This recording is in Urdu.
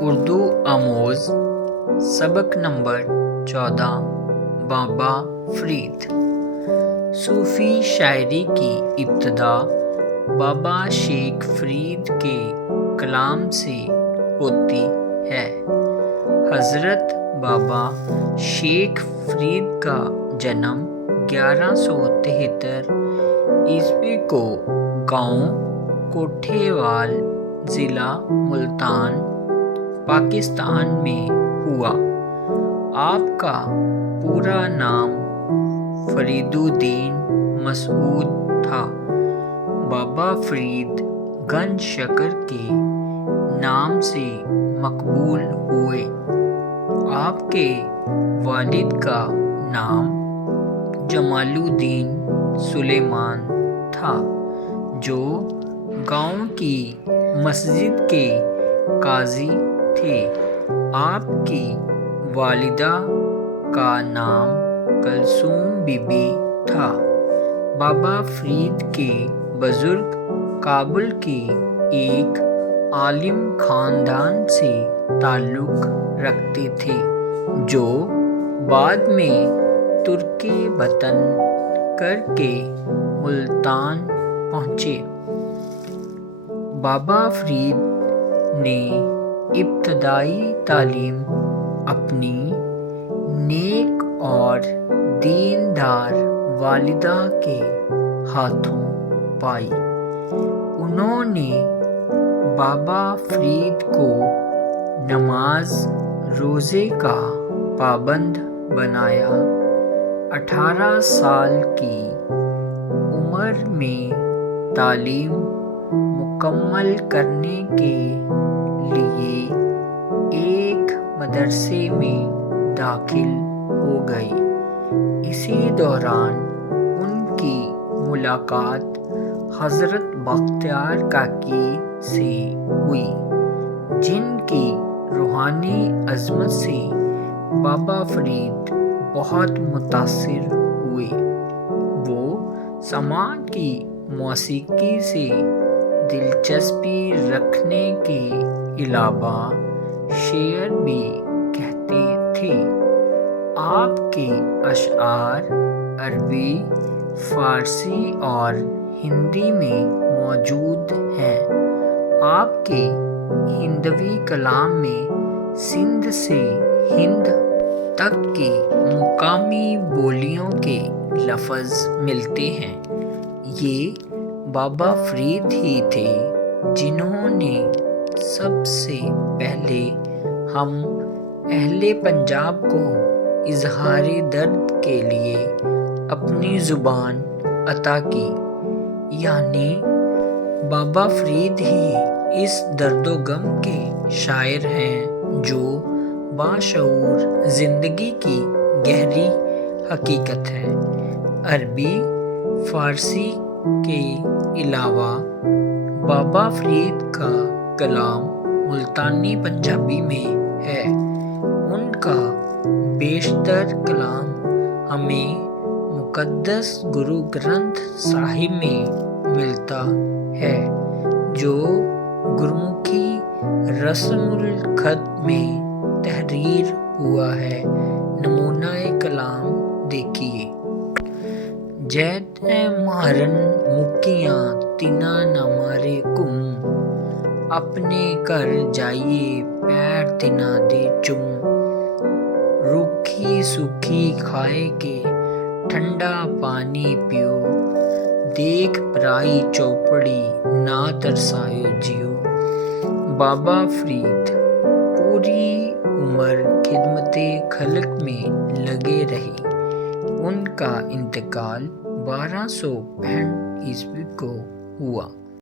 اردو آموز سبق نمبر 14 بابا فرید۔ صوفی شاعری کی ابتدا بابا شیخ فرید کے کلام سے ہوتی ہے۔ حضرت بابا شیخ فرید کا جنم 1173 عیسوی کو گاؤں کوٹھے وال، ضلع ملتان، پاکستان میں ہوا۔ آپ کا پورا نام فرید الدین مسعود تھا۔ بابا فرید گنج شکر کے نام سے مقبول ہوئے۔ آپ کے والد کا نام جمال الدین سلیمان تھا، جو گاؤں کی مسجد کے قاضی تھے۔ آپ کی والدہ کا نام کلثوم بی بی تھا۔ بابا فرید کے بزرگ کابل کے ایک عالم خاندان سے تعلق رکھتے تھے، جو بعد میں ترک وطن کر کے ملتان پہنچے۔ بابا فرید نے ابتدائی تعلیم اپنی نیک اور دیندار والدہ کے ہاتھوں پائی۔ انہوں نے بابا فرید کو نماز روزے کا پابند بنایا۔ 18 سال کی عمر میں تعلیم مکمل کرنے کے لیے ایک مدرسے میں داخل ہو گئے۔ اسی دوران ان کی ملاقات حضرت بختیار کاکی سے ہوئی، جن کی روحانی عظمت سے بابا فرید بہت متاثر ہوئے۔ وہ سماج کی موسیقی سے دلچسپی رکھنے کے علاوہ شعر بھی کہتے تھے۔ آپ کے اشعار عربی، فارسی اور ہندی میں موجود ہیں۔ آپ کے ہندوی کلام میں سندھ سے ہند تک کی مقامی بولیوں کے لفظ ملتے ہیں۔ یہ بابا فرید ہی تھے جنہوں نے سب سے پہلے ہم اہل پنجاب کو اظہار درد کے لیے اپنی زبان عطا کی، یعنی بابا فرید ہی اس درد و غم کے شاعر ہیں جو باشعور زندگی کی گہری حقیقت ہے۔ عربی، فارسی کے علاوہ بابا فرید کا کلام ملتانی پنجابی میں ہے۔ ان کا بیشتر کلام ہمیں مقدس گرو گرنتھ صاحب میں ملتا ہے، جو گرمکھی رسم الخط میں تحریر ہوا ہے۔ نمونہ کلام دیکھیے۔ جیت مارن مکیاں تینا نہ مارے کم، اپنے گھر جائیے پیر تینا دے چم، روکھی سوکھی کھائے کے ٹھنڈا پانی پیو، دیکھ پرائی چوپڑی نہ ترسایو جیو۔ بابا فرید پوری عمر خدمت خلق میں لگے رہے۔ ان کا انتقال 1265 عیسوی کو ہوا۔